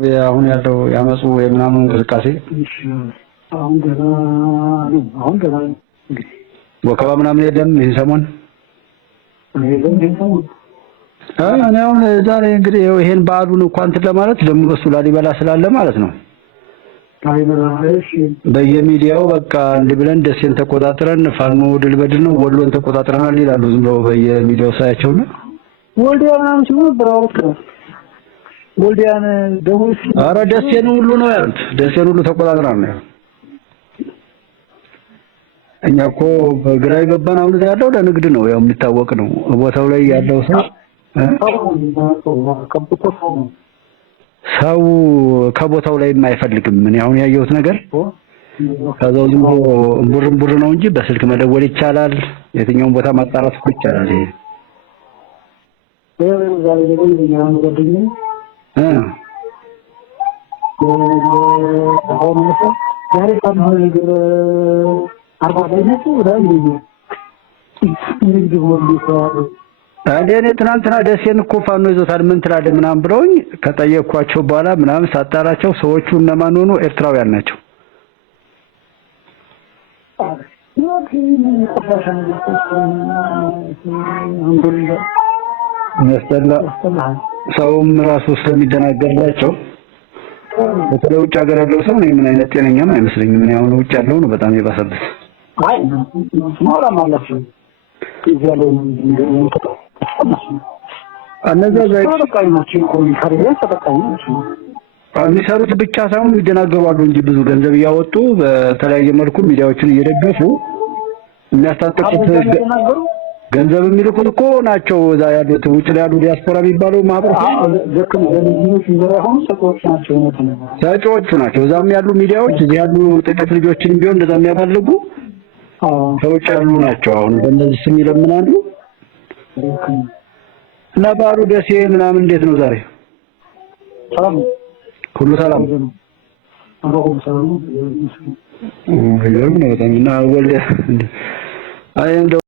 አሁን ያለው ያመጹ የምናምን እንቅስቃሴ አሁን ገና ወከባ ምናምን የለም ይሄን ሰሞን እኔ አሁን ዛሬ እንግዲህ ይሄን በዓሉን እንኳን ለማለት ደግሞ እሱ ላሊበላ ስላለ ማለት ነው በየሚዲያው በቃ እንደ ብለን ደሴን ተቆጣጥረን ፋኖ ድል በድል ነው ወሎን ተቆጣጥረናል ይላሉ ዝም ብለው በየሚዲያው ሳያቸው ነው ወልዲያ ምናምን ሲሆን ብራውት ወልዲያን ደውስ አረ ደሴን ሁሉ ነው ያሉት ደሴን ሁሉ ተቆጣጥረናል ነው እኛ እኮ በግራ ይገባን አሁን ያለው ለንግድ ነው ያው የሚታወቅ ነው ቦታው ላይ ያለው ሰው ከቦታው ላይ የማይፈልግም ምን አሁን ያየሁት ነገር ከዛው ዝም ብሎ ቡር ነው እንጂ በስልክ መደወል ይቻላል የትኛውን ቦታ ማጣራት ይቻላል ዛሬ ደግሞ ያው ወደኝ ዛሬ ታዲያ ነገር 40 ደቂቃ ወዳጅ ንግድ ወልዲያ እኔ ትናንትና ደሴን እኮ ፋኖ ይዞታል ምን ትላለህ ምናምን ብለውኝ ከጠየቅኳቸው በኋላ ምናምን ሳጣራቸው ሰዎቹ እነማን ሆኑ ኤርትራውያን ናቸው ነስተላ ሰውም ራሱ ስለሚደናገርላቸው በተለይ ውጭ ሀገር ያለው ሰው ምን አይነት ጤነኛም አይመስለኝም ምን ያው ውጭ ያለው ነው በጣም የባሰበት አይ ሞራ ማለት ነው ይዘለው እነዛ ተጠቃሚዎች ኮሚካሪያ ተጠቃሚዎች የሚሰሩት ብቻ ሳይሆን ይደናገራሉ እንጂ ብዙ ገንዘብ ያወጡ በተለያየ መልኩ ሚዲያዎችን እየደገፉ የሚያስታጥቁት ገንዘብ የሚልኩት እኮ ናቸው እዛ ያሉት ውጭ ላይ ያሉ ዲያስፖራ የሚባለው ማህበረሰብ ደክሞ ለልጆች ይዘራው ሰዎች ናቸው እዛም ያሉ ሚዲያዎች እዚህ ያሉ ጥቂት ልጆችን ቢሆን እንደዛ የሚያፈልጉ ሰዎች ያሉ ናቸው አሁን በእነዚህ ስም ይለምናሉ እና ባሩ ደሴ ምናምን እንዴት ነው ዛሬ ሰላም ሁሉ ሰላም እና ወልደ እንደው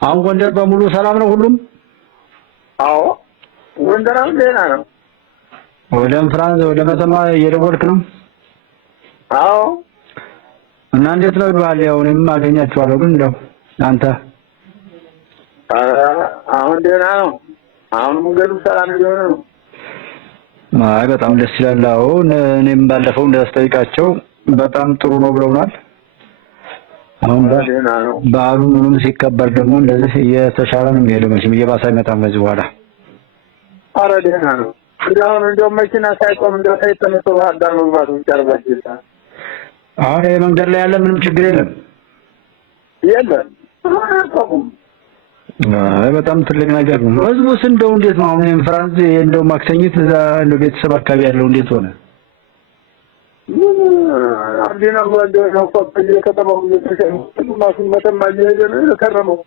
አሁን ጎንደር በሙሉ ሰላም ነው ሁሉም አዎ ጎንደር አሁን ደህና ነው ወደ ፍራንስ ወደ መተማ እየደወልክ ነው አዎ እና እንዴት ነው ይባል ያው እኔም አገኛቸዋለሁ ግን እንደው አንተ አሁን ደህና ነው አሁን መንገዱ ሰላም እየሆነ ነው አይ በጣም ደስ ይላል አዎ እኔም ባለፈው እንዳስጠይቃቸው በጣም ጥሩ ነው ብለውናል አሁን በዓሉ ምንም ሲከበር ደግሞ እንደዚህ የተሻለ ነው የሚሄደው መቼም እየባሰ አይመጣም በዚህ በኋላ ኧረ ደህና ነው አሁን እንደው መኪና ሳይቆም እንደው ሳይተነሱ ባህርዳር መግባቱ ይቻላል አሁን መንገድ ላይ ያለ ምንም ችግር የለም የለም አይ በጣም ትልቅ ነገር ነው ህዝቡስ እንደው እንዴት ነው አሁን ፍራንስ እንደው ማክሰኝት እዛ እንደው ቤተሰብ አካባቢ ያለው እንዴት ሆነ አዲና ወንደው ነው ፈቅድ ከተማው ማሽን መተማ እየሄደ ከረመው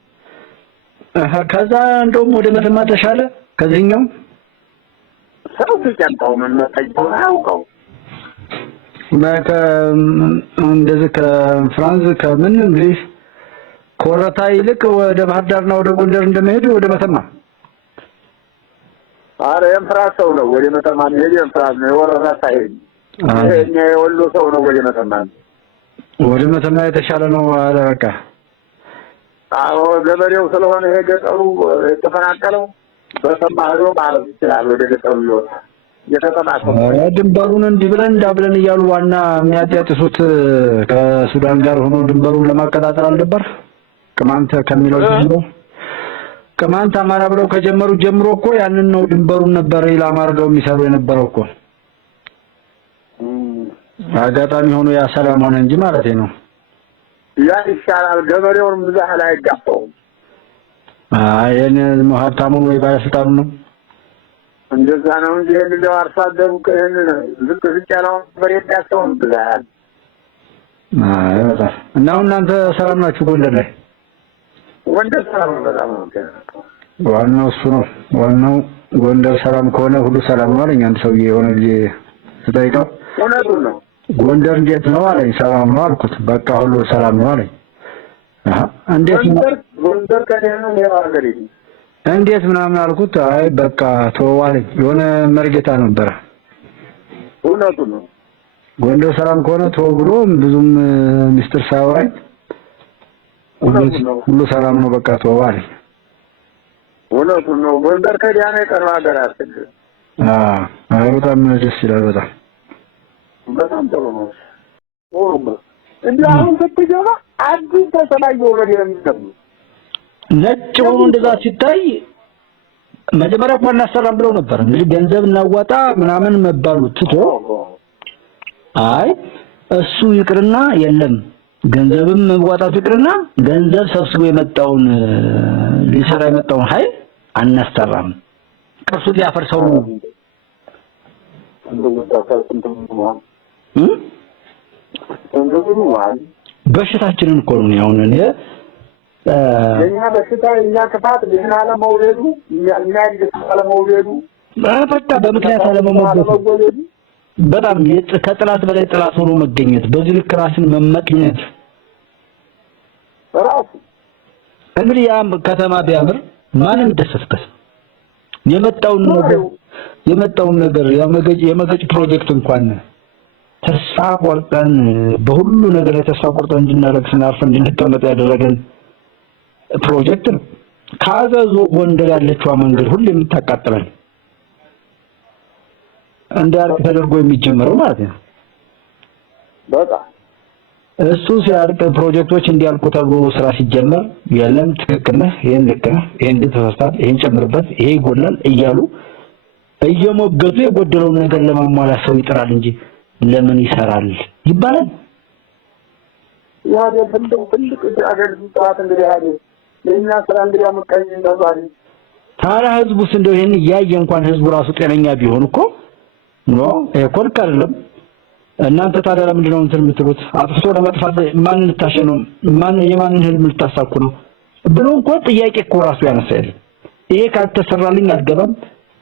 ከዛ እንደውም ወደ መተማ ተሻለ ከዚህኛው ሰው ሲጨምጣው ምን መጣው አውቀው እንደዚህ ከፍራንስ ከምን እንግሊዝ ኮረታ ይልቅ ወደ ባህርዳርና ወደ ጎንደር እንደመሄድ ወደ መተማ አረ የፍራንስ ሰው ነው ወደ መተማ ነው የፍራንስ ነው ወረታ ሳይሄድ እኛ የወሎ ሰው ነው ወደ መተማ የተሻለ ነው አለ በቃ አዎ ገበሬው ስለሆነ ይሄ ገጠሩ ተፈናቀለው በተማ ሄዶ ማለት ይችላል ወደ ገጠሩ ይወጣ የተተማከው ድንበሩን እንዲብለን እንዳብለን እያሉ ዋና የሚያጣጥሱት ከሱዳን ጋር ሆኖ ድንበሩን ለማቀጣጠር አልነበር ቅማንት ከሚለው ጀምሮ ቅማንት አማራ ብለው ከጀመሩ ጀምሮ እኮ ያንን ነው ድንበሩን ነበር ኢላማ አድርገው የሚሰሩ የነበረው እኮ አጋጣሚ ሆኖ ያ ሰላም ሆነ እንጂ ማለት ነው ያ ይሻላል ገበሬውን ብዛህ ላይ ጋፈው አይን ሀብታሙ ወይ ባለስልጣኑ ነው እንደዛ ነው እንጂ እንደው አርሶ አደሩ ከእነ ዝቅ ዝቅ ያለው በሬት ያሰው ብዛህ አይ በጣም እና እናንተ ሰላም ናችሁ ጎንደር ላይ ጎንደር ሰላም በጣም ነው ዋናው እሱ ነው ዋናው ጎንደር ሰላም ከሆነ ሁሉ ሰላም ነው አለኝ አንድ ሰውዬ የሆነ ጊዜ ተጠይቀው እውነቱን ነው ጎንደር እንዴት ነው አለኝ ሰላም ነው አልኩት በቃ ሁሉ ሰላም ነው አለኝ እንዴት ጎንደር ከደህና ያዋገሪ እንዴት ምናምን አልኩት አይ በቃ ተዋለኝ የሆነ መርጌታ ነበር እውነቱ ነው። ጎንደር ሰላም ከሆነ ተው ብሎ ብዙም ሚስጥር ሳያወራኝ ሁሉ ሰላም ነው በቃ ተው አለኝ። እውነቱ ነው። ጎንደር ከዲያና የቀረበ ሀገር አይደለም። በጣም ደስ ይላል። በጣም ጥሩ ነው። እንዲህ አሁን ስትገባ አዲስ ተሰላየው ወደ የሚገርም ነጭ ሆኖ እንደዛ ሲታይ መጀመሪያ እንኳን እናሰራም ብለው ነበር። እንግዲህ ገንዘብ እናዋጣ ምናምን መባሉ ትቶ አይ እሱ ይቅርና የለም ገንዘብም መዋጣቱ ይቅርና ገንዘብ ሰብስቦ የመጣውን ሊሰራ የመጣውን ኃይል አናስተራም ቅርሱት ያፈርሰው ነው። በሽታችንን እኮ ነው ያው ነው የኛ በሽታ የኛ ክፋት ለምን አለ መውለዱ እኛ አለ መውለዱ በቃ በምክንያት አለ መውለዱ በጣም ከጥላት በላይ ጥላት ሆኖ መገኘት በዚህ ልክ ራስን መመቅኘት ራሱ እንግዲህ ያ ከተማ ቢያምር ማንም ደሰስበት የመጣውን ነገር የመገጭ ፕሮጀክት እንኳን ተስፋ ቆርጠን በሁሉ ነገር ተስፋ ቆርጠን እንድናረግስና አርፈን እንድንቀመጥ ያደረገን ፕሮጀክት ነው። ካዘዞ ጎንደር ያለችው መንገድ ሁሉ የምታቃጥለን እንዳርቅ ተደርጎ የሚጀምረው ማለት ነው። በጣም እሱ ሲያርቅ ፕሮጀክቶች እንዲያልቁ ተብሎ ስራ ሲጀመር የለም ትክክል ነህ፣ ይሄን ልክ ነህ፣ ይሄን ተሳስተሃል፣ ይሄን ጨምርበት፣ ይሄ ይጎላል እያሉ እየሞገቱ የጎደለው ነገር ለማሟላት ሰው ይጥራል እንጂ ለምን ይሰራል ይባላል። ያ ትልቅ አገር ጥራት እንግዲህ ያለ ለኛ ስራ እንግዲህ አመቀኝ እንደዛሬ ታዲያ ህዝቡስ እንደው ይሄን ያየ እንኳን ህዝቡ ራሱ ጤነኛ ቢሆን እኮ ነው እኮልክ አይደለም። እናንተ ታዲያ ለምንድን ነው እንትን የምትሉት? አጥፍቶ ለመጥፋት ማን ልታሸነው ማን የማንን ህልም ልታሳኩ ነው ብሎ እንኳን ጥያቄ እኮ ራሱ ያነሳል። ይሄ ካልተሰራልኝ አልገባም፣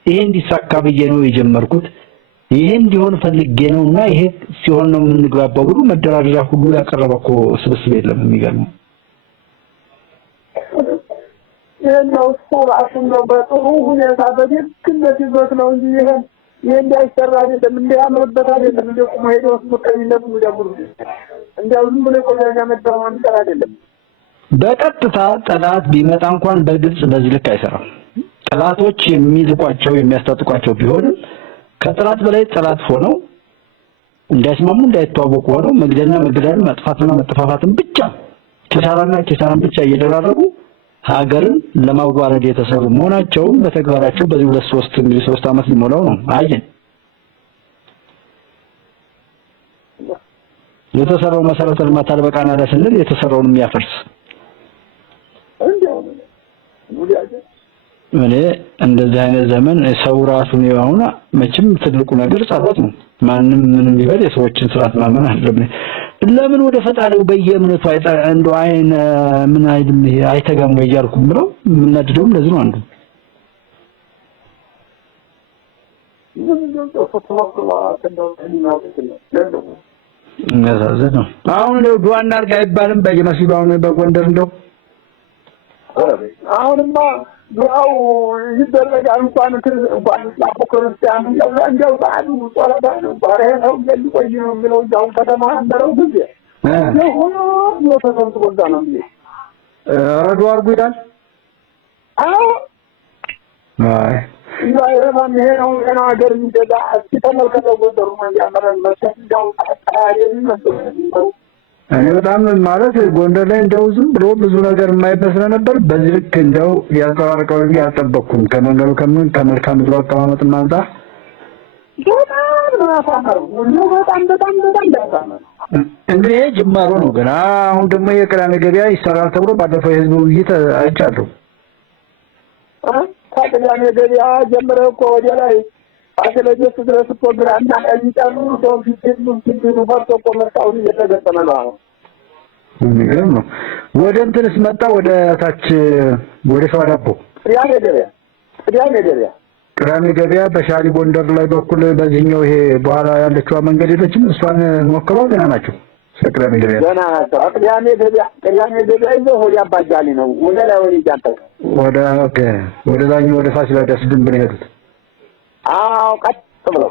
ይሄ እንዲሳካ ብዬ ነው የጀመርኩት፣ ይሄ እንዲሆን ፈልጌ ነውና ይሄ ሲሆን ነው የምንግባባው ብሎ መደራደሪያ ሁሉ ያቀረበው ስብስብ የለም። የሚገርመው የለው ሶራሽ ነው በጥሩ ሁኔታ በደግነት ይዞት ነው እንጂ ይሄ እንዳይሰራ አይደለም እንዲያምርበት አይደለም እንደቆመ ሄዶ መቀኝነት ሙዳሙሩ እንደው ዝም ብሎ ቆያኛ መጣው አንተ አይደለም። በቀጥታ ጠላት ቢመጣ እንኳን በግልጽ በዚህ ልክ አይሰራም። ጠላቶች የሚልቋቸው የሚያስታጥቋቸው ቢሆንም ከጠላት በላይ ጠላት ሆነው እንዳይስማሙ እንዳይተዋወቁ ሆነው መግደልና መግደልን ማጥፋትና መጥፋፋትን ብቻ ኪሳራን ብቻ እየደራረጉ ሀገርን ለማዋረድ የተሰሩ መሆናቸው በተግባራቸው በዚህ 3 አመት ሊሞላው ነው። አየን የተሰራው መሰረተ ልማት አልበቃና ለስንል የተሰራውን የሚያፈርስ እኔ እንደዚህ አይነት ዘመን ሰው ራሱን ይዋውና መቼም ትልቁ ነገር ጸሎት ነው። ማንም ምንም ይበል የሰዎችን ስርዓት ማመን አይደለም። ለምን ወደ ፈጣሪው በየእምነቱ እንደው አይን ምን አይልም አይተጋም ወይ ያልኩም ብለው ምንነድደውም ለዚህ ነው አንዱ ነው። አሁን ዱዓ እናድርግ አይባልም በየመስጊዱ አሁን በጎንደር እንደው አሁንማ ዱዓው ይደረጋል እንኳን ክርስቲያን እንደው ባዱ ጾላታ ነው ባረው እንደቆይ ነው የሚለው ያው ከተማ እንደው ጊዜ ነው ተሰምቶ ወጣ ነው ረዱ አርጉ ይላል። አይ ይባረማን ይሄ ነው ሀገር እንደዛ ተመልከተው ወደሩ ማንያመረን መሰል ያው ታዲያ እኔ በጣም ማለት ጎንደር ላይ እንደው ዝም ብሎ ብዙ ነገር የማይበስለ ነበር። በዚህ ልክ እንደው ያልተዋረቀው ያልጠበቅኩም ከመንገዱ ከመልካም ምድሩ አቀማመጥ ማንጣ እንግዲህ ጅማሮ ነው ገና። አሁን ደግሞ የቅዳሜ ገበያ ይሰራል ተብሎ ባለፈው የህዝብ ውይይት አይቻለሁ። ከቅዳሜ ገበያ ጀምሮ እኮ ወደ ላይ አገለጀት ድረስ ፕሮግራም ታቀይጣሉ ሰው ፊት ፈርቶ እኮ መጣው እየተገጠመ ነው። የሚገርም ነው። ወደ እንትንስ መጣ ወደ ታች ወደ ሸዋዳቦ ቅዳሜ ገበያ በሻሊ ጎንደር ላይ በኩል በዚህኛው ይሄ በኋላ ያለችው መንገድ የለችም። እሷን ሞክረው ገና ናቸው። ቅዳሜ ገበያ ገና ናቸው። ቅዳሜ ገበያ ይዘው ወደ አባጃሊ ነው ወደ ላይ ወደ ጃንተ ወደ ዛኛው ወደ ፋሲለደስ ድንብ ነው የሄዱት። ቀጥ ብለው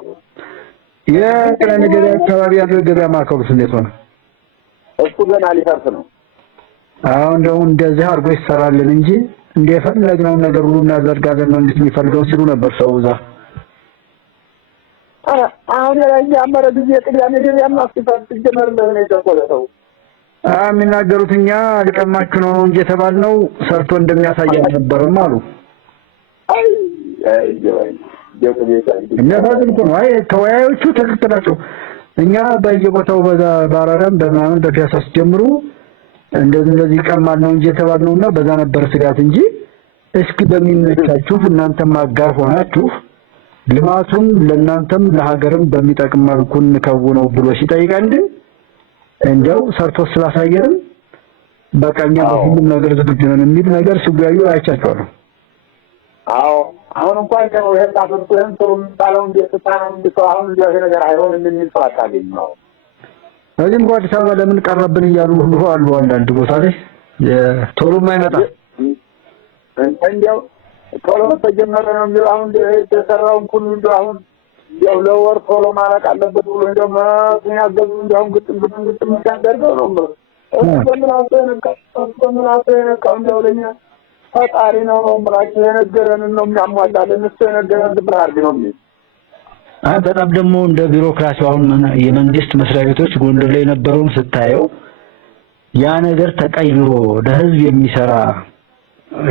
የቅዳሜ ገበያ አካባቢ ያለው ገበያ ማዕከሉስ እንዴት ሆነ? እሱ ገና ሊፈርስ ነው። አሁን ደግሞ እንደዚህ አድርጎ ይሰራልን እንጂ እንደፈለግነውን ነገር ሁሉ እናደርጋለን ነው እንዴት የሚፈልገው ሲሉ ነበር ሰው እዛ። አሁን ያመረ ጊዜ ቅዳሜ ገበያ ማስፈታት ጀመር ነው የተቆለጠው። የሚናገሩት እኛ ልቀማችሁ ነው እንጂ የተባልነው ሰርቶ እንደሚያሳይ አልነበረም አሉ። እነዚህ ነው አይ ተወያዮቹ ትክክል ናቸው። እኛ በየቦታው በአራዳም በማመን በፒያሳስ ጀምሩ እንደዚህ ቀማል ነው እንጂ የተባልነውና በዛ ነበር ስጋት እንጂ እስኪ በሚመቻችሁ እናንተም አጋር ሆናችሁ ልማቱን ለእናንተም ለሀገርም በሚጠቅም መልኩ እንከውነው ብሎ ሲጠይቀን እንደው ሰርቶ ስላሳየንም በቃኛ በሁሉም ነገር ዝግጁ ነን የሚል ነገር ሲጓዩ አይቻቸዋለሁ። አዎ አሁን እንኳን ነው የታፈርኩን ጥሩም ባለው እንደተጣና እንደተዋሁን እንደዚህ ነገር አይሆንም የሚል ሰው አታገኝ ነው። እዚህም አዲስ አበባ ለምን ቀረብን እያሉ ሁሉ አሉ አንዳንድ ቦታ ላይ የቶሎም አይመጣ እንደው ቶሎ ተጀመረ ነው የሚለው አሁን የተሰራውን ሁሉ እንደው አሁን ያው ለወር ቶሎ ማለቅ አለበት ብሎ እንደው ያገዙ እንደው ግጥም ያደርገው ነው ማለት በምን አሰነካ እንደው ለኛ ፈጣሪ ነው ማለት የነገረን ነው የሚያሟላልን እሱ የነገረን ብራርድ ነው የሚል በጣም ደግሞ እንደ ቢሮክራሲው አሁን የመንግስት መስሪያ ቤቶች ጎንደር ላይ የነበረውን ስታየው ያ ነገር ተቀይሮ ለህዝብ የሚሰራ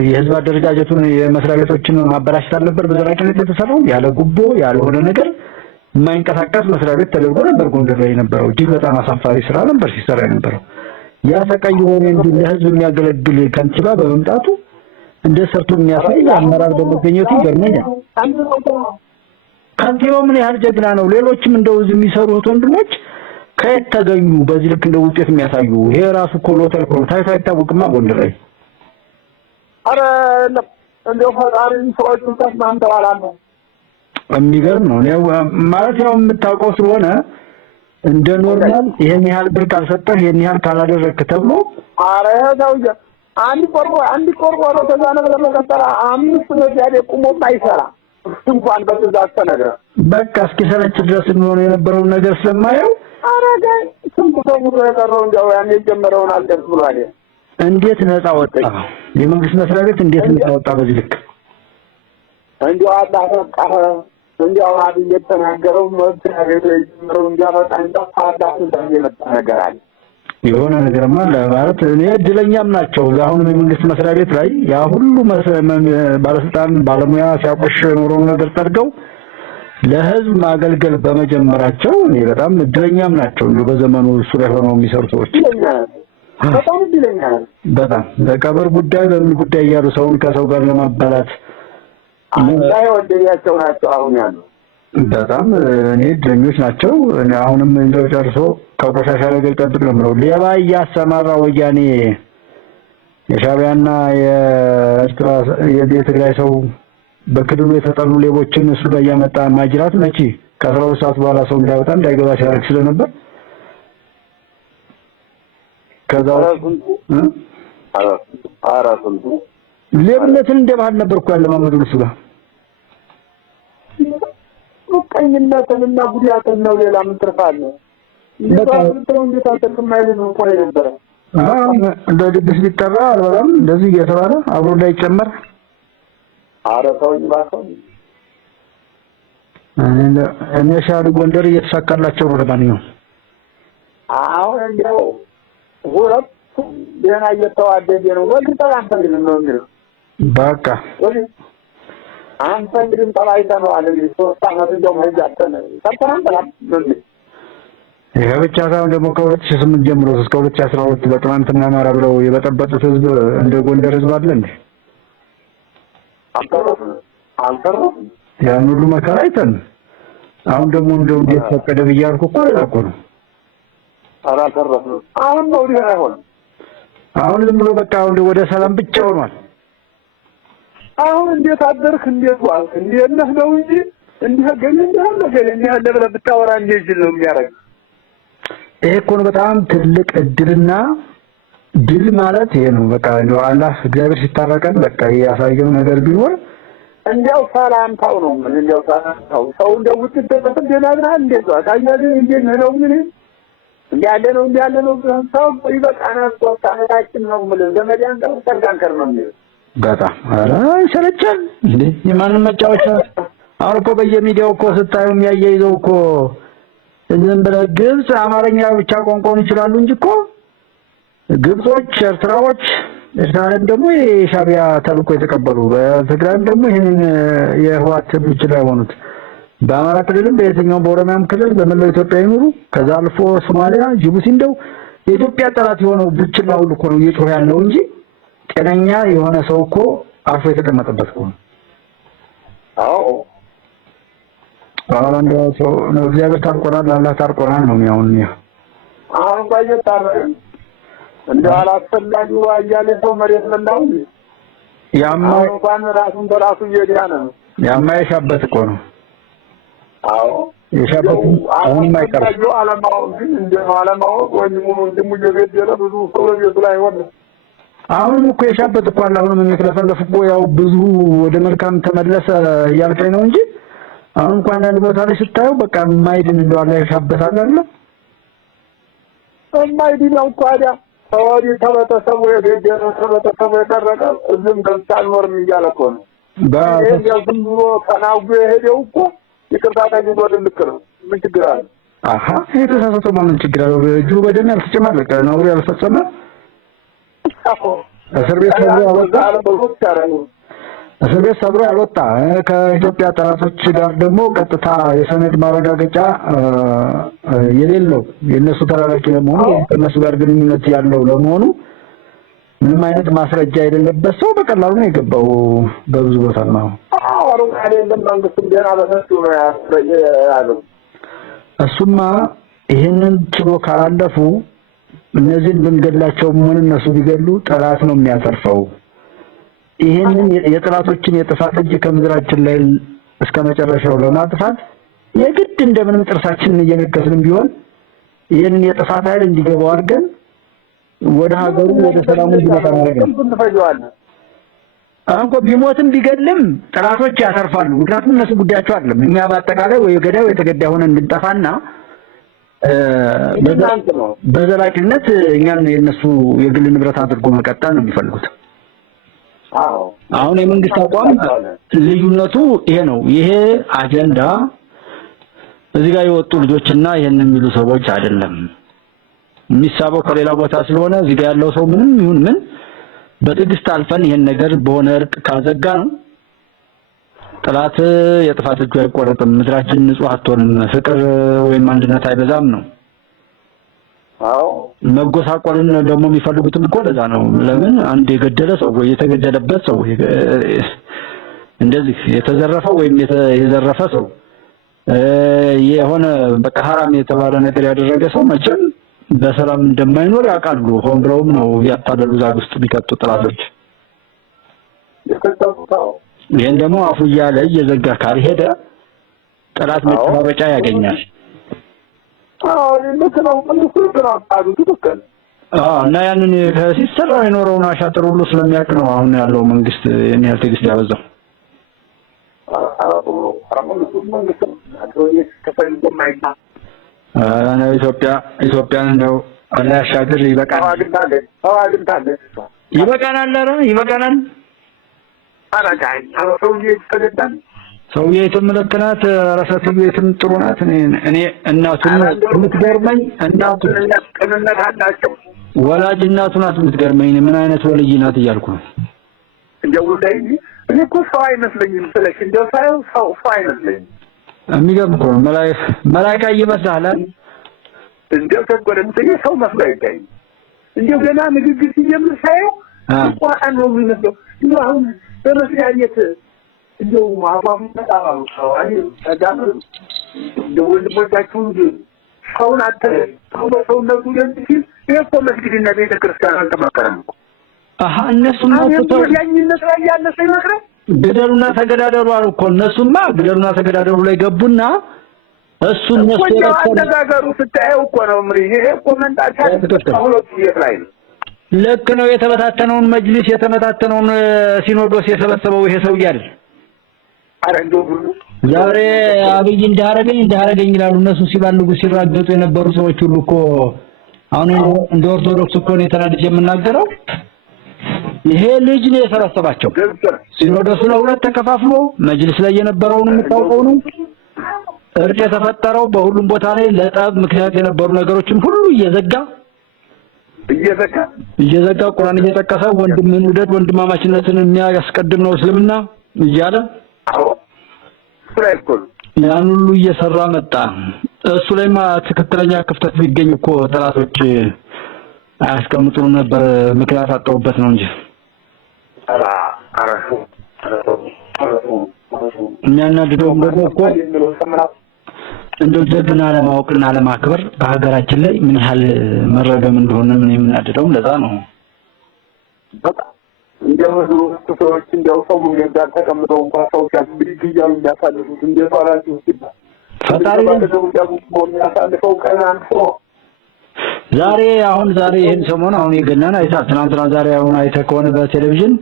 የህዝብ አደረጃጀቱን የመስሪያ ቤቶችን ማበላሸት አልነበር በዘላቂነት የተሰራው ያለ ጉቦ ያልሆነ ነገር የማይንቀሳቀስ መስሪያ ቤት ተደርጎ ነበር ጎንደር ላይ የነበረው እጅግ በጣም አሳፋሪ ስራ ነበር ሲሰራ የነበረው ያ ተቀይሮ እንዲህ ለህዝብ የሚያገለግል ከንቲባ በመምጣቱ እንደ ሰርቶ የሚያሳይ አመራር በመገኘቱ ይገርመኛል። ከንቲባው ምን ያህል ጀግና ነው። ሌሎችም እንደው የሚሰሩት ወንድሞች ከየት ተገኙ በዚህ ልክ እንደው ውጤት የሚያሳዩ ይሄ ራሱ ኮሎተል ታይቶ አይታወቅማ ጎንደር ላይ አረ እንደው ፈጣሪ ሰዎችን ተስማምተዋል ነው የሚገርም ነው። ማለት ያው የምታውቀው ስለሆነ እንደ ኖርማል ይሄን ያህል ብር ካልሰጠህ ይሄን ያህል ካላደረክ ተብሎ አረ ያውያ አንድ ቆርቆሮ ተዛነ ለመቀጠራ 5 መጃዴ ቁሞ ማይሰራ እንኳን በትእዛዝ ተነግረ በቃ እስኪሰለች ድረስ ነው የነበረው ነገር ስለማየው አረጋ ስንት ሰው ሙሉ የቀረው እንደው ያን የጀመረውን አልደርስ ብሏል። እንዴት ነፃ ወጣ የመንግስት መስሪያ ቤት እንዴት ነፃ ወጣ በዚህ ልክ እንደው አጣጣ እንደው አዲ የተናገረው መስሪያ ቤት የጀመረው እንዲያወጣ እንደፋዳት እንደየመጣ ነገር አለ የሆነ ነገርማ ለማለት እኔ እድለኛም ናቸው። አሁን የመንግስት መስሪያ ቤት ላይ ያ ሁሉ ባለስልጣን ባለሙያ ሲያቆሽ የኖረው ነገር ጠርገው ለህዝብ ማገልገል በመጀመራቸው እኔ በጣም እድለኛም ናቸው። እንደው በዘመኑ እሱ ላይ ሆነው የሚሰሩ ሰዎች በጣም እድለኛ በጣም በቀብር ጉዳይ በምን ጉዳይ ያሉ ሰውን ከሰው ጋር ለማባላት ወደያቸው ናቸው አሁን ያሉ በጣም እኔ እድለኞች ናቸው። አሁንም እንደው ጨርሶ ከቆሻሻ ነገር ጠብቅ ነው ሌባ ያሰማራ ወያኔ የሻቢያና የኤርትራ የትግራይ ሰው በክልሉ የተጠሉ ሌቦችን እሱ ላይ ያመጣ ማጅራት ነች ከ12 ሰዓት በኋላ ሰው እንዳይወጣ እንዳይገባ ሲያደርግ ስለነበር ከዛው አራቱን ሌብነትን እንደባህል ነበርኩ ያለ ማመዱ እሱ ጋር ቀኝነትና ጉዳትን ነው ሌላ ምን ትርፋለ ለታውተው እንዴታተከም አይደለም ነው ቆይ ነበር እንደ ድግስ ቢጠራ አልበላም እንደዚህ እየተባለ አብሮ እንዳይጨመር አረታው ይባሰው እኔ ሻል ጎንደር እየተሳካላቸው ነው ለማንኛውም አሁን እንደው ሁለት ደህና እየተዋደደ ነው ወልድ ተላንተ ነው የሚለው በቃ አንተ እንግዲህ ተባይተነው አለ እንግዲህ 3 አመት እንደውም ሄጃተን ተፈራንተናል ይሄ ብቻ ሳይሆን ደግሞ ከ2008 ጀምሮ እስከ 2012 በቅማንትና አማራ ብለው የበጠበጡት ህዝብ እንደ ጎንደር ህዝብ አለ እንዴ አንተሩ ያን ሁሉ መከራ አይተን አሁን ደግሞ እንደው እንዴት ፈቀደ ብያልኩ እኮ ነው አራተረፈ አሁን ነው ሊሆን አይሆንም አሁን ዝም ብሎ በቃ ወደ ሰላም ብቻ ሆኗል። አሁን እንዴት አደርክ እንዴት ዋልክ እንዴት ነህ ነው እንጂ እንዴ ገኝ እንዴ ለብለ ብታወራ እንዴት ነው የሚያረግ ይሄ እኮ ነው በጣም ትልቅ እድልና ድል ማለት ይሄ ነው። በቃ ነው አላህ እግዚአብሔር ሲታረቀን በቃ ያሳየው ነገር ቢኖር እንዲያው ሰላምታው ነው ምን እንዲያው ሰላምታው ሰው እንደው ውጥተበት እንደናግራ እንደዛ ታያለ እንደነው ምን እንዲያለ ነው ሰው ይበቃና ወጣታችን ነው ምን ለመዲያን ተንካንከር ነው የሚል በጣም አረ ይሰለቻል እንዴ የማንን መጫወቻ አሁን እኮ በየሚዲያው እኮ ስታዩ የሚያያይዘው እኮ ዝም ብለህ ግብጽ አማርኛ ብቻ ቋንቋውን ይችላሉ እንጂ እኮ ግብጾች ኤርትራዎች እስራኤል ደግሞ የሻቢያ ተልኮ የተቀበሉ በትግራይም ደግሞ ይሄንን የህዋት ብቻ ሆኑት በአማራ ክልልም በየትኛው በኦሮሚያም ክልል በመላው ኢትዮጵያ ይኖሩ ከዛ አልፎ ሶማሊያ ጅቡቲ እንደው የኢትዮጵያ ጠላት የሆነው ብቻ ሁሉ እኮ ነው እየጮህ ያለው እንጂ ጤነኛ የሆነ ሰው እኮ አርፎ የተቀመጠበት እኮ ነው። አዎ አሁን እንደው ሰው ነው እግዚአብሔር ታርቆናል አላህ ታርቆናል ነው የሚያውኝ አሁን ባይታረ እንደ አላስፈላጊ ዋያለ ሰው መሬት መላው ያማው እንኳን ራሱን በራሱ እየዳነ ነው ያማይሻበት እኮ ነው። አዎ የሻበት አሁን ማይቀር አለማው ግን እንደ አለማው ወንድሙ እየገደለ ብዙ ሰው ቤቱ ላይ ሆነ አሁን እኮ የሻበት እኮ አሁንም የሚከለፈለፍ እኮ ያው ብዙ ወደ መልካም ተመለሰ እያልከኝ ነው እንጂ አሁን እንኳን አንድ ቦታ ላይ ስታዩ በቃ ማይድን እንደዋለ ያሻበታል አይደል? ማይድን ነው ታዲያ ታዋዲ ተበተሰው የገደለ ተበተሰው የደረቀ እዝም ገልጻል ኖርም እያለ እኮ ነው ባያው ዝም ብሎ ተናውጎ የሄደው እኮ ይቅርታ ታግዶ ልክ ነው ምን ችግር አለ? አሃ የተሳሳተው ማንን ችግር አለው? እጁ በደም ያልተጨማለቀ ነው ያልፈጸመ እስር ቤት ሰብሮ ያልወጣ ከኢትዮጵያ ጠላቶች ጋር ደግሞ ቀጥታ የሰነድ ማረጋገጫ የሌለው የነሱ ተላላኪ ለመሆኑ ከነሱ ጋር ግንኙነት ያለው ለመሆኑ ምንም አይነት ማስረጃ የሌለበት ሰው በቀላሉ ነው የገባው በብዙ ቦታ ነው። አዎ አይደለም መንግስት ገና በሰጡ ነው ያለው። እሱማ ይሄንን ችሎ ካላለፉ እነዚህን ብንገላቸው ምን እነሱ ቢገሉ ጠላት ነው የሚያተርፈው። ይሄንን የጠላቶችን የጥፋት እጅ ከምድራችን ላይ እስከመጨረሻው ለማጥፋት የግድ እንደምንም ጥርሳችንን እየነከስን ቢሆን ይሄንን የጥፋት ኃይል እንዲገባው አድርገን ወደ ሀገሩ ወደ ሰላሙ እንዲመጣ ማድረግ ነው። አሁን ቢሞትም ቢገልም ጠላቶች ያተርፋሉ። ምክንያቱም እነሱ ጉዳያቸው አይደለም። እኛ በአጠቃላይ ወይ ገዳይ ወይ ተገዳይ ሆነን እንድንጠፋና በዘላቂነት እኛን የነሱ የግል ንብረት አድርጎ መቀጠል ነው የሚፈልጉት። አሁን የመንግስት አቋም ልዩነቱ ይሄ ነው። ይሄ አጀንዳ እዚህ ጋር የወጡ ልጆችና ይሄን የሚሉ ሰዎች አይደለም። የሚሳበው ከሌላ ቦታ ስለሆነ እዚህ ጋር ያለው ሰው ምንም ይሁን ምን በትዕግስት አልፈን ይሄን ነገር በሆነ እርቅ ካዘጋ ነው ጠላት የጥፋት እጁ አይቆረጥም፣ ምድራችን ንጹህ አትሆንም፣ ፍቅር ወይም አንድነት አይበዛም ነው። አዎ መጎሳቆልን ደግሞ የሚፈልጉትም እኮ ለዛ ነው። ለምን አንድ የገደለ ሰው ወይ የተገደለበት ሰው እንደዚህ የተዘረፈ ወይም የዘረፈ ሰው የሆነ በቃ ሐራም የተባለ ነገር ያደረገ ሰው መቼም በሰላም እንደማይኖር ያውቃሉ። ሆን ብለውም ነው ያጣደሉ ዛግ ውስጥ ቢከቱ ጥላቶች። ይሄን ደግሞ አፉ እያለ እየዘጋ ካልሄደ ጠላት መጨባበጫ ያገኛል። እና ያንን ሲሰራ የኖረውን አሻጥር ሁሉ ስለሚያውቅ ነው አሁን ያለው መንግስት የኔ ትዕግስት ያበዛው። ኢትዮጵያን ነው አላህ ያሻግር። ይበቃናል። ይበቃናል። አራጋይ ሰውዬ የተመለከናት ራሳቱ ቤትም ጥሩ ናት። እኔ እናቱን የምትገርመኝ ቅንነት አላቸው። ወላጅ እናቱ ናት የምትገርመኝ። ምን አይነት ወልይ ናት እያልኩ ነው። እንደው ላይ እኔ እኮ ሰው አይመስለኝም ስለሽ እንደው ሰው አይመስለኝም። የሚገርም እኮ ነው። መላእክት ይመስላል። እንደው ተቆረም ሰው መስሎ አይታይም። እንደው ገና ንግግር ሲጀምር ሳይው ቁርአን ነው የሚመስለው። እንደው አሁን በመስሪያ ቤት እንደው ማባም ተጣጣሉ ሰው አይደል ተጋር እንደው ወንድሞቻችሁ ሰውን አተው በሰውነቱ ለዚህ እኮ መስጊድና ቤተክርስቲያን አልተመከረም። እነሱማ ያኝነት ላይ ያለ ሰው ይመክራል። ገደሉና ተገዳደሩ አሉ እኮ እነሱማ ገደሉና ተገዳደሩ ላይ ገቡና እሱ እነሱ ተገዳደሩ ስታየው እኮ ነው ምን ይሄ እኮ መንጣቻ ሁለት ላይ ነው። ልክ ነው። የተበታተነውን መጅሊስ የተመታተነውን ሲኖዶስ የሰበሰበው ይሄ ሰውዬ አይደል? ዛሬ አብይ እንዳረገኝ ይላሉ እነሱ ሲባልጉ ሲራገጡ የነበሩ ሰዎች ሁሉ እኮ አሁን እንደ ኦርቶዶክስ እኮ ነው ተናድጄ የምናገረው። ይሄ ልጅ ነው የሰበሰባቸው። ሲኖዶሱ ነው ሁለት ተከፋፍሎ መጅልስ ላይ የነበረውን የምታውቀው ነው እርቅ የተፈጠረው በሁሉም ቦታ ላይ ለጠብ ምክንያት የነበሩ ነገሮችን ሁሉ እየዘጋ ቁርአን እየጠቀሰ ወንድምን ውደድ ወንድማማችነትን የሚያስቀድም ነው እስልምና እያለ ያን ሁሉ እየሰራ መጣ። እሱ ላይማ ትክክለኛ ክፍተት ቢገኝ እኮ ጠላቶች አያስቀምጡም ነበር። ምክንያት አጣውበት ነው እንጂ የሚያናድደው ደግሞ እኮ እንደው ጀግና ለማወቅና ለማክበር በሀገራችን ላይ ምን ያህል መረገም እንደሆነ ምን የምናደደው ለዛ ነው። እንደው ሰዎች እንደው ሰው ጋር ተቀምጠው እንኳን ሰው ሲያስብልኝ ይያሉ ያሳልፉት እንደው አላችሁ ሲባል ፈጣሪ ያሳልፈው ቀናንፎ ዛሬ ይሄን ሰሞን አሁን የገናን አይታ ትናንትና ዛሬ አሁን አይተ ከሆነ በቴሌቪዥን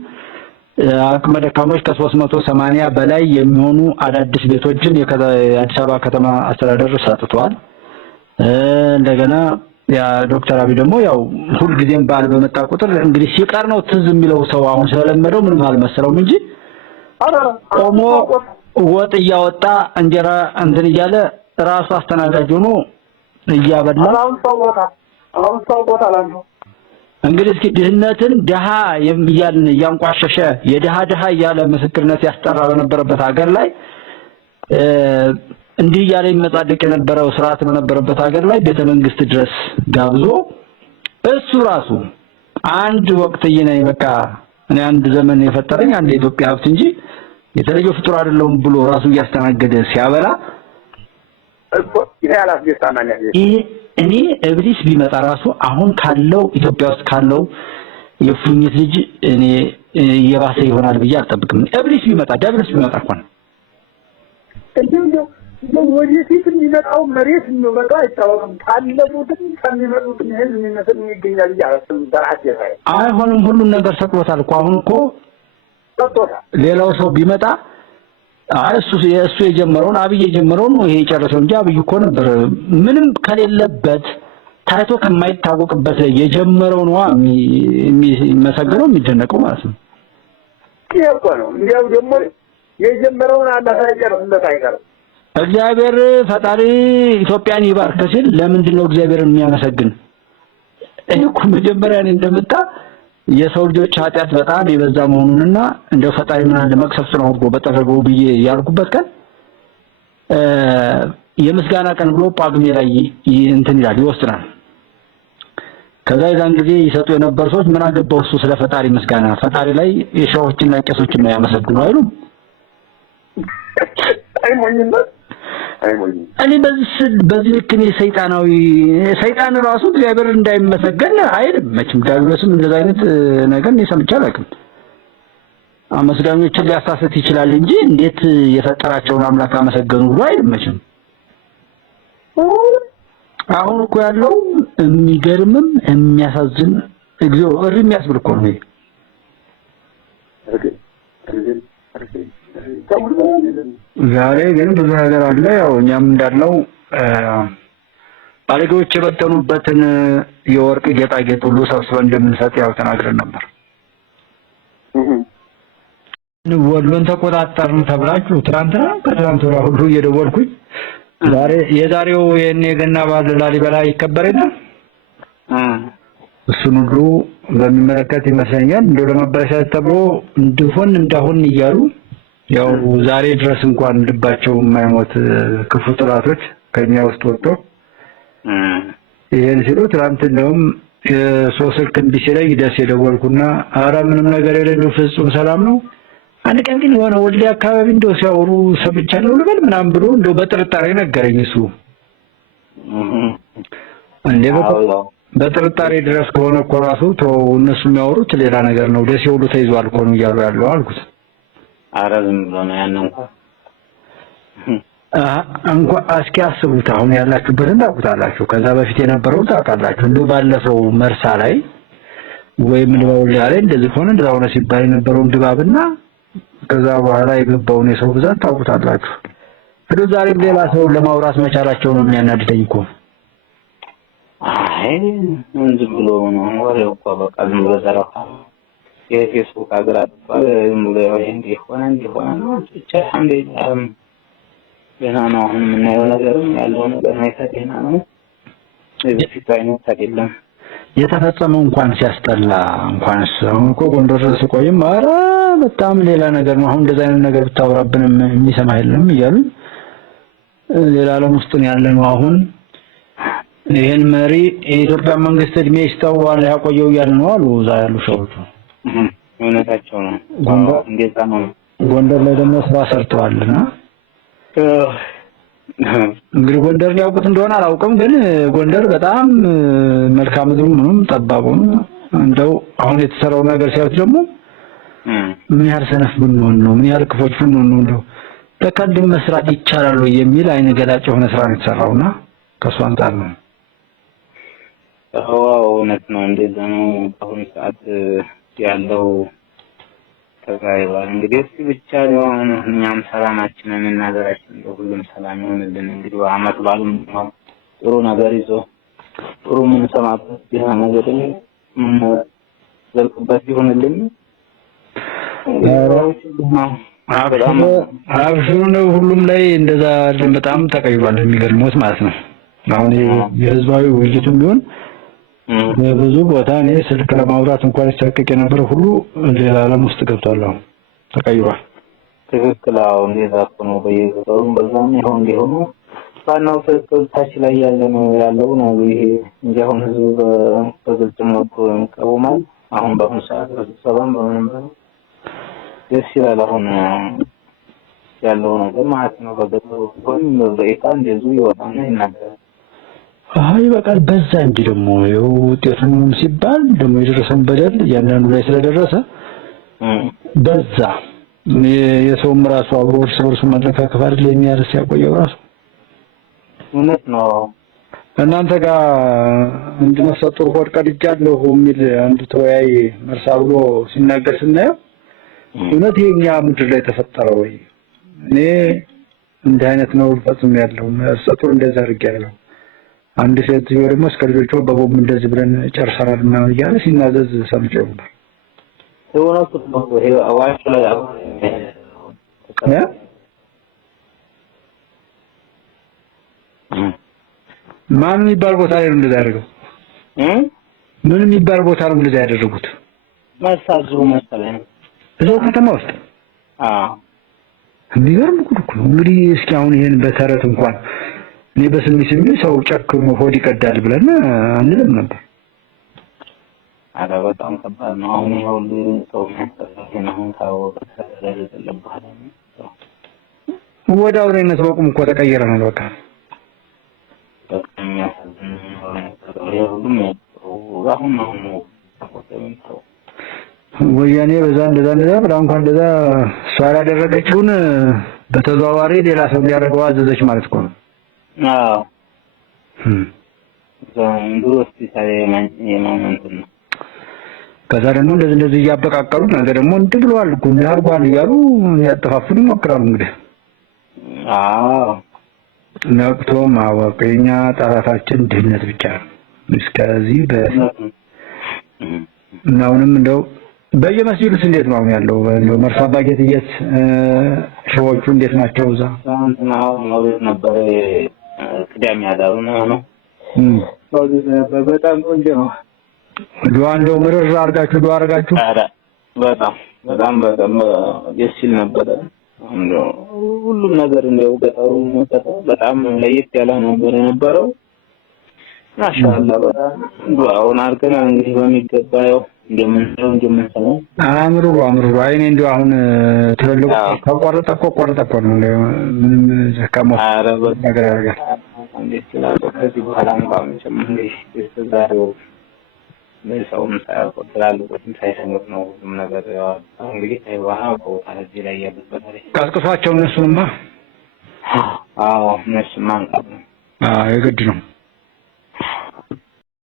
አቅመ ደካሞች ከ380 በላይ የሚሆኑ አዳዲስ ቤቶችን የአዲስ አበባ ከተማ አስተዳደር ሰጥቷል። እንደገና ያ ዶክተር አብይ ደግሞ ያው ሁሉ ጊዜም ባል በመጣ ቁጥር እንግዲህ ሲቀር ነው ትዝ የሚለው ሰው አሁን ስለለመደው ምንም አልመሰለውም እንጂ ቆሞ ወጥ እያወጣ እንጀራ እንትን እያለ ራሱ አስተናጋጅ ሆኖ እያበላ አሁን ሰው ቦታ ላይ እንግዲህ እስኪ ድህነትን ደሃ የሚያልን ያንቋሸሸ የደሃ እያለ ምስክርነት ያስጠራ በነበረበት ሀገር ላይ እንዲህ እያለ የሚመጻደቅ የነበረው ስርዓት በነበረበት ሀገር ላይ ቤተመንግስት ድረስ ጋብዞ እሱ ራሱ አንድ ወቅት ይነኝ በቃ እኔ አንድ ዘመን የፈጠረኝ አንድ የኢትዮጵያ ሀብት እንጂ የተለየ ፍጡር አይደለም ብሎ ራሱ እያስተናገደ ሲያበላ እኔ እብሊስ ቢመጣ ራሱ አሁን ካለው ኢትዮጵያ ውስጥ ካለው የፉኝት ልጅ እኔ የባሰ ይሆናል ብዬ አልጠብቅም። እብሊስ ቢመጣ ዳብልስ ቢመጣ እንኳን እንደው ወዲፊት የሚመጣው መሬት ነው በቃ አይታወቅም። ካለቡትም ከሚመጡትም ህዝብ የሚመስል ይገኛል ያላስም በራሴ ላይ አይሆንም። ሁሉም ነገር ሰጥቶታል እኮ አሁን እኮ ሌላው ሰው ቢመጣ እሱ የጀመረውን አብይ የጀመረውን ነው ይሄ የጨረሰው እንጂ አብይ እኮ ነበር ምንም ከሌለበት ታይቶ ከማይታወቅበት የጀመረው ነው የሚመሰገነው የሚደነቀው ማለት ነው። ይሄው ነው እንዲያው ደግሞ የጀመረውን አላሳየርለት አይቀርም። እግዚአብሔር ፈጣሪ ኢትዮጵያን ይባርክ ሲል ለምንድን ነው እግዚአብሔርን የሚያመሰግን? እኮ መጀመሪያ እንደመጣ የሰው ልጆች ኃጢአት በጣም የበዛ መሆኑንና እንደው ፈጣሪ ምን አለ መቅሰፍት ነው አድርጎ በጠረገው ብዬ ያልኩበት ቀን የምስጋና ቀን ብሎ ጳጉሜ ላይ እንትን ይላል ይወስናል። ከዛ የዛን ጊዜ ይሰጡ የነበሩ ሰዎች ምን አገባው እሱ ስለ ፈጣሪ ምስጋና ፈጣሪ ላይ የሻዎችና ቄሶችን ነው ያመሰግኑ አይሉም። እኔ በዚህ ልክ ነው ሰይጣን ራሱ እግዚአብሔር እንዳይመሰገን አይልም። መቼም ዳዊትም እንደዛ አይነት ነገር ነው ሰምቼ አላውቅም። አመስጋኞችን ሊያሳስት ይችላል እንጂ እንዴት የፈጠራቸውን አምላክ አመሰገኑ ብሎ አይልም መቼም። አሁን እኮ ያለው የሚገርምም የሚያሳዝን እግዚኦ እሪ የሚያስብል እኮ ነው። ዛሬ ግን ብዙ ነገር አለ። ያው እኛም እንዳለው ባለጌዎች የበተኑበትን የወርቅ ጌጣጌጥ ሁሉ ሰብስበን እንደምንሰጥ ያው ተናግረን ነበር። ወሎን ተቆጣጣርን ተብላችሁ ትናንትና ከትናንት ወዲያ ሁሉ እየደወልኩኝ የዛሬው የገና በዓል ላሊበላ ይከበር የለም እሱን ሁሉ በሚመለከት ይመስለኛል እንደው ለማበረሻት ተብሎ እንዳሁን እያሉ ያው ዛሬ ድረስ እንኳን ልባቸው የማይሞት ክፉ ጥላቶች ከኛ ውስጥ ወጥቶ ይሄን ሲሉ ትናንት እንደውም የሶስልክ እንዲህ ላይ ደስ የደወልኩና ኧረ ምንም ነገር የሌለው ፍጹም ሰላም ነው። አንድ ቀን ግን የሆነ ወልዴ አካባቢ እንደው ሲያወሩ ሰምቻለሁ ልበል ምናምን ብሎ እንደው በጥርጣሬ ነገረኝ። እሱ እንዴ በጥርጣሬ ድረስ ከሆነ እኮ ራሱ ተው እነሱ የሚያወሩት ሌላ ነገር ነው። ደስ ይውሉ ተይዟል እኮ ነው እያሉ ያለው አልኩት። አረዝም ብሎ ነው ያን እንኳን እስኪ አስቡት አሁን ያላችሁበትን ታውቁታላችሁ። ከዛ በፊት የነበረው ታውቃላችሁ። እንደው ባለፈው መርሳ ላይ ወይም ነው ላይ እንደዚህ ሆነ እንደዛ ሆነ ሲባል የነበረው ድባብና ከዛ በኋላ የገባውን የሰው ብዛት ታውቁታላችሁ። እንደው ዛሬም ሌላ ሰው ለማውራት መቻላቸው ነው የሚያናድደኝ እኮ። አይ ዝም ብሎ ነው ወሬው እኮ በቃ ዝም ብሎ ዘረፋ የፌስቡክ አገራት ዝም ብሎ እንዲሆነ ብቻ አልሐምዱሊላህ ደህና ነው። አሁን የምናየው ነገርም ያለው ነገር አይተደና ነው። በፊት አይነት አይደለም የተፈጸመው እንኳን ሲያስጠላ እንኳንስ አሁን እኮ ጎንደር ስቆይም ኧረ በጣም ሌላ ነገር ነው። አሁን እንደዛ አይነት ነገር ብታወራብንም የሚሰማ የለም እያሉ ሌላ ዓለም ውስጥ ነው ያለነው። አሁን ይሄን መሪ የኢትዮጵያ መንግስት እድሜ ይስጠው ያቆየው እያሉ ነው አሉ እዛ ያሉ ሰዎች። እውነታቸው ነው። እንዴት ነው ጎንደር ላይ ደግሞ ስራ ሰርተዋልና እንግዲህ ጎንደር ሊያውቁት እንደሆነ አላውቅም፣ ግን ጎንደር በጣም መልካም ምድሩ ምንም ጠባቡ ነው። እንደው አሁን የተሰራው ነገር ሲያዩት ደግሞ ምን ያህል ሰነፍ ብንሆን ነው፣ ምን ያህል ክፎች ብንሆን ነው እንደው ተካንድ መስራት ይቻላል ወይ የሚል አይነ ገላጭ የሆነ ስራ ነው የተሰራውና ከሱ አንፃር ነው። እውነት ነው። እንደዛ ነው። አሁን ሰዓት ያለው ተጋይቷል። እንግዲህ እስኪ ብቻ ነው እኛም ሰላማችንን እናገራችን ሁሉም ሰላም ይሁንልን። እንግዲህ አመት በዓሉም ጥሩ ነገር ይዞ ጥሩ ምን ሰማበት ቢሆን ነገር ምን ዘልቅበት ይሁንልን። አብሽሩ ነው ሁሉም ላይ እንደዛ በጣም ተቀይሯል። የሚገርመው ማለት ነው አሁን የህዝባዊ ውይይቱም ቢሆን በብዙ ቦታ እኔ ስልክ ለማውራት እንኳን ሲያቀቅ የነበረ ሁሉ ሌላ ዓለም ውስጥ ገብቷል። አሁን ተቀይሯል። ትክክል። አሁን እንደዛ ነው። በየቦታው በዛም ይሁን ሊሆኑ ባናው ታች ላይ ያለው ነው ይሄ እንጂ አሁን ህዝቡ በግልጽ መልኩ ይቃወማል። አሁን በአሁኑ ሰዓት በስብሰባም በምንም ደስ ይላል። አሁን ያለው ነገር ማለት ነው። በገጠሩ ሁሉ በኢታ እንደዚሁ ይወጣና ይናገራል። አይ በቃል በዛ እንጂ ደግሞ ውጤቱን ሲባል ደግሞ የደረሰን በደል ያንዳንዱ ላይ ስለደረሰ በዛ የሰውም ራሱ አብሮ እርስ በርሱ መለካከፍ አይደል የሚያርስ ያቆየው ራሱ እውነት ነው። እናንተ ጋር እንድመሰጥሩ ሆድ ቀድጃለሁ የሚል አንድ ተወያይ መርሳ ብሎ ሲናገር ስናየው እውነት የኛ ምድር ላይ ተፈጠረ ወይ? እኔ እንደ አይነት ነው ፈጽሞ ያለው መሰጥሩ እንደዛ አድርጌያለሁ። አንድ ሴት ደግሞ እስከ ልጆቿ በቦም እንደዚህ ብለን ጨርሰናል እና እያለ ሲናዘዝ ሰምቼው ነበር። ማን የሚባል ቦታ ላይ ነው እንደዛ ያደረገው? ምን የሚባል ቦታ ነው እንደዛ ያደረጉት? ማሳዙ መሰለኝ እዛው ከተማ ውስጥ። የሚገርም ጉድ እኮ ነው። እንግዲህ እስኪ አሁን ይሄን በተረት እንኳን እኔ በስሜት ሰው ጨክኖ ሆድ ይቀዳል ብለን አንልም ነበር። አረ በጣም ከባድ ነው። አሁን ሁሉ ሰው ማስተካከል አሁን ታወቀ ስለለባህ ወደ አውሬነት በቁም እኮ ተቀየረናል። በቃ ወያኔ በዛ እንደዛ ብላ እንኳን እንደዛ እሷ ያደረገችውን በተዘዋዋሪ ሌላ ሰው እንዲያደርገው አዘዘች ማለት እኮ ነው። አዎ ዛንዱስቲ ሳይ የማንንት ነው። ከዛ ደግሞ እንደዚህ እያበቃቀሉ ነገ ደግሞ እንትን ብለዋል እኮ ያርጓል እያሉ ያጠፋፉን ይሞክራሉ። እንግዲህ አዎ ነቅቶ ማወቅ የኛ ጠላታችን ድህነት ብቻ ነው። እስከዚህ እናውንም እንደው በየመስጊዱስ እንዴት ነው ያለው? እንደው መርሳ ባጌትየት ሸዎቹ እንዴት ናቸው? እዛ ሳንትናው ማለት ነበር ቅዳሜ ያዳሩ ነው። በጣም ቆንጆ ነው። ዱዓ እንደው ምርር አድርጋችሁ ዱዓ አድርጋችሁ በጣም ደስ ይል ነበር። እንደው ሁሉም ነገር እንደው ገጠሩ በጣም ለየት ያለ ነበር የነበረው። ማሻአላህ በጣም ዱዓውን አድርገን እንግዲህ በሚገባው እንደምንሰማው አምሩ አይኔ እንደው አሁን ትልልቁ ከቆረጠ እኮ ነው ምንም ዘካማ ነገር ያደርጋል። እንዴት ይላል ከዚህ በኋላ እንኳን ጨምሪ ተዛሬው ለሰውም ሳይቆጥራሉ ሳይሰሙት ነው ሁሉም ነገር እንግዲህ ታይዋው እዚህ ላይ ያሉበት ቀስቅሷቸው እነሱንማ እነሱማ የግድ ነው።